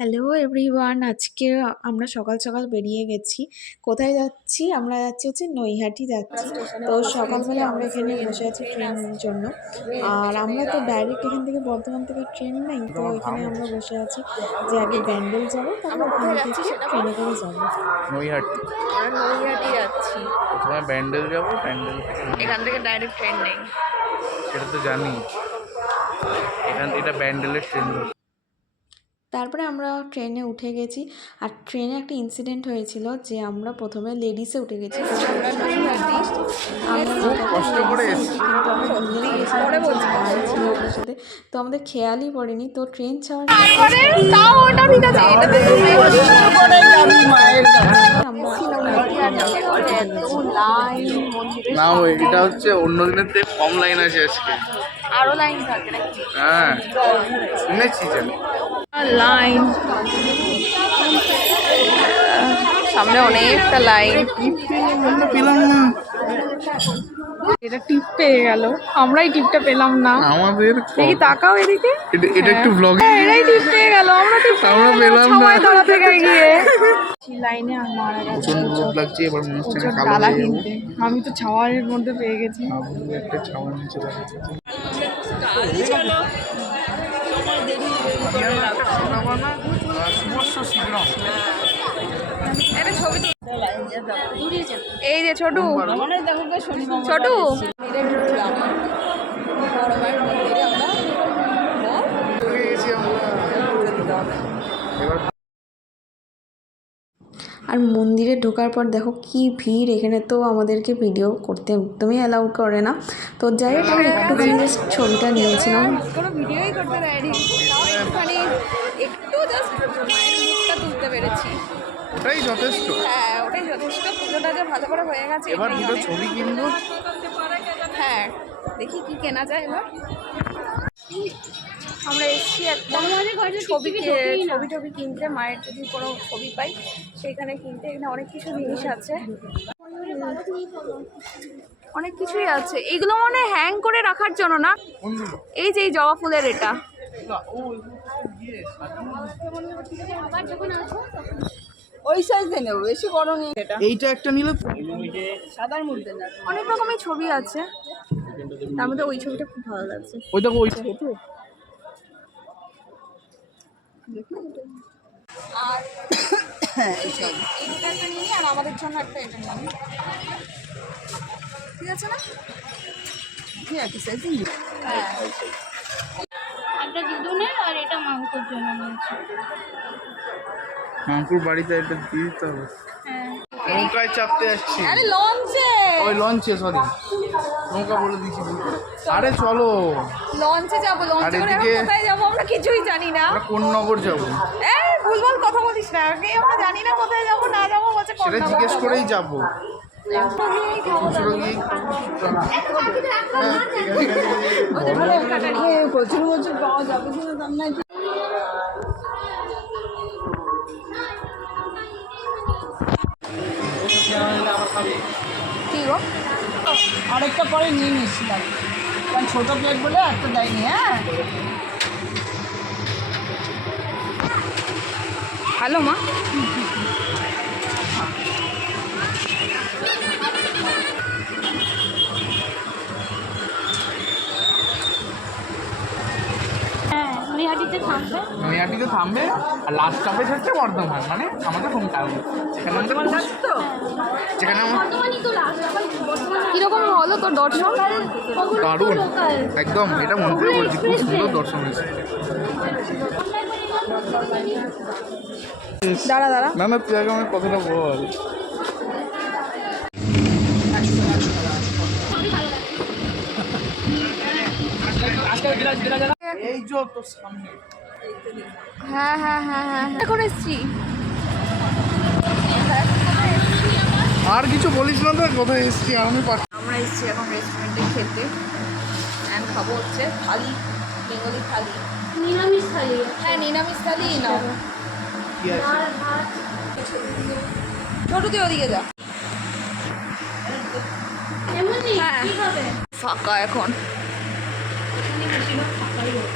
Hello everyone, আজকে আমরা সকাল সকাল বেরিয়ে গেছি। কোথায় যাচ্ছি? আমরা যাচ্ছি হচ্ছে নৈহাটি যাচ্ছি। তো সকালবেলা আমরা এখানে বসে আছি ট্রেনের জন্য। আর আমরা তো ডাইরেক্ট এখান থেকে বর্ধমান থেকে ট্রেন নেই, তো এখানে আমরা বসে আছি যে আগে ব্যান্ডেল যাব, তারপর ওখান থেকে ট্রেনে করে যাব নৈহাটি। আমরা নৈহাটি যাচ্ছি। প্রথমে ব্যান্ডেল যাবো, ব্যান্ডেল থেকে এখান থেকে ডাইরেক্ট ট্রেন নেই। সেটা তো জানি। এটা ব্যান্ডেলের ট্রেন। তারপরে আমরা ট্রেনে উঠে গেছি। আর ট্রেনে একটা ইনসিডেন্ট হয়েছিল যে আমরা প্রথমে লেডিসে উঠে গেছি, কষ্ট করে কিন্তু আমরা ভুলে গেছিলাম যে মায়ের ছিল ওটার সাথে, তো আমাদের খেয়ালই পড়েনি। তো ট্রেন ছাড়ার না, এটা হচ্ছে অন্য দিনের থেকে কম লাইন আছে আজকে। আরো লাইন থাকে নাকি? হ্যাঁ, শুনেছি যে লাইন সামনে অনেকটা লাইন। পেলাম না, এটা টিপ পেয়ে গেল, আমরাই টিপটা পেলাম না। আমাদের দেখি তাকাও এদিকে, এটা একটু ব্লগ। এরাই টিপ পেয়ে গেল, আমরা টিপ আমরা পেলাম না। সময় দাঁড়া থেকে গিয়ে লাইনে আর মারা গেছে। প্রচন্ড রোদ লাগছে, এবার মনে হচ্ছে না কালো ডালা হয়ে যাবো। কিনতে আমি তো ছাওয়ারের মধ্যে পেয়ে গেছি। একটা ছাওয়ার নিচে দাঁড়িয়েছে। এই যে ছোটু ছোটু আর মন্দিরে ঢোকার পর দেখো কি ভিড় এখানে, তো আমাদেরকে ভিডিও করতে একদমই অ্যালাউ করে না। তো যাই হোক আমি একটুখানি জাস্ট ছবিটা নিয়েছিলাম। কোনো ভিডিওই করতে দেয়নি, একটুখানি একটু জাস্ট মায়ের মুখটা তুলতে পেরেছি। ওটাই যথেষ্ট। হ্যাঁ ওটাই যথেষ্ট। পুজোটা যে ভালো করে হয়ে গেছে। এবার দুটো ছবি কিনবো। হ্যাঁ দেখি কি কেনা যায় এবার। আমরা এসেছি একটা ছবি টবি কিনতে, মায়ের যদি কোনো ছবি পাই সেইখানে কিনতে। এখানে অনেক কিছু জিনিস আছে, অনেক কিছুই আছে। এগুলো মনে হ্যাং করে রাখার জন্য না, এই যে এই জবা ফুলের এটা। ওই সাইজে নেব, বেশি বড় নিয়ে। এইটা একটা নিলে সাদার মধ্যে না, অনেক রকমের ছবি আছে, তার মধ্যে ওই ছবিটা খুব ভালো লাগছে। ওই দেখো ওই আর এই দুটো একটা নিয়ে আর আমাদের জন্য একটা এটা নিয়ে, ঠিক আছে না? ঠিক আছে সাইজ। হ্যাঁ একটা দিদুনের আর এটা মাংসের জন্য নিয়েছি। মামপুর বাড়িতে একটা দিয়ে দিতে হবে। নৌকায় চাপতে আসছি। আরে লঞ্চে, ওই লঞ্চে, সরি নৌকা বলে দিয়েছি ভুল করে। আরে চলো লঞ্চে যাবো। লঞ্চে করে আমরা কোথায় যাবো আমরা কিছুই জানি না। আমরা কোন নগর যাবো ভুলভাল কথা বলিস না, আমরা জানি না কোথায় যাবো না যাবো, বলছে সেটা জিজ্ঞেস করেই যাবো। প্রচুর প্রচুর পাওয়া যাবে কিনা দাম নাই। কি গো, আরেকটা পরে নিয়ে নিয়েছিলাম, কারণ ছোটো প্লেট বলে একটা দেয়নি। হ্যাঁ হ্যালো মা। হ্যাঁ নৈহাটিতে থামবে। নৈহাটিতে থামবে আর লাস্ট স্টপে হচ্ছে বর্ধমান, মানে আমাদের হোম টাউন। যেখানে আমার বর্তমানই তো লাস্ট। কিরকম হলো তোর দর্শন? দারুণ, একদম এটা মন থেকে বলছি, খুব সুন্দর দর্শন হয়েছে। দাঁড়া দাঁড়া, না না, তুই আগে আমার কথাটা বল। এই যে তোর সামনে। হ্যাঁ হ্যাঁ হ্যাঁ হ্যাঁ এখন এসছি। আর কিছু বলিস না তো, কোথায় এসছি আর আমি পাচ্ছি। আমরা এসছি এখন রেস্টুরেন্টে খেতে, অ্যান্ড খাবো হচ্ছে থালি, বেঙ্গলি থালি। নিরামিষ থালি। হ্যাঁ নিরামিষ থালি নাও। কি আছে? আর ভাত। ছোটু তুই ওদিকে যা। এমনি হ্যাঁ। কি হবে? ফাঁকা এখন। বেশিরভাগ থাকাই হবে।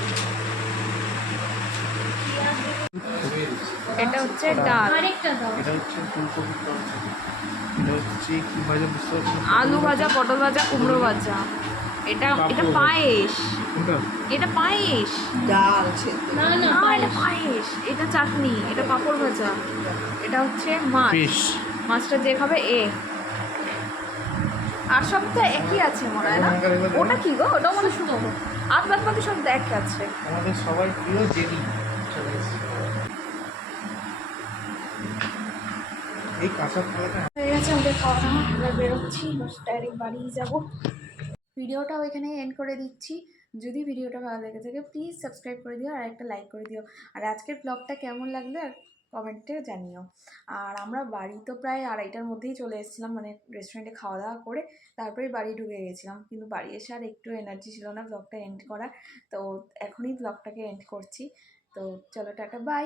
এটা হচ্ছে ডাল, আরেকটা দাও। এটা হচ্ছে ফুলকপির তরকারি, এটা হচ্ছে কি ভাজা বুঝতে পারছি না। আলু ভাজা, পটল ভাজা, কুমড়ো ভাজা। এটা এটা পাঁপড়। পায়েস, কোনটা? এটা পায়েস ডাল সেদ্ধ। না না না, এটা পায়েস, এটা চাটনি, এটা পাঁপড় ভাজা, এটা হচ্ছে মাছ। ফিশ। মাছটা যে খাবে এ। আর সব তো একই আছে মনে হয় না? ওটা কি গো? ওটা মনে শুনো, আর বাদ বাকি সব একই আছে। আমাদের সবার প্রিয় জেলি চলে এসেছে। এই কাঁচা থালাটা হয়ে গেছে আমাদের খাওয়া দাওয়া, আমরা বেরোচ্ছি, ডাইরেক্ট বাড়ি যাব। ভিডিওটাও এখানে এন্ড করে দিচ্ছি। যদি ভিডিওটা ভালো লেগে থাকে প্লিজ সাবস্ক্রাইব করে দিও আর একটা লাইক করে দিও। আর আজকের ব্লগটা কেমন লাগলো আর কমেন্টে জানিও। আর আমরা বাড়ি তো প্রায় 2:30টার মধ্যেই চলে এসেছিলাম, মানে রেস্টুরেন্টে খাওয়া দাওয়া করে তারপরে বাড়ি ঢুকে গেছিলাম, কিন্তু বাড়ি এসে আর একটু এনার্জি ছিল না ব্লগটা এন্ড করার। তো এখনই ব্লগটাকে এন্ড করছি। তো চলো টাটা, বাই।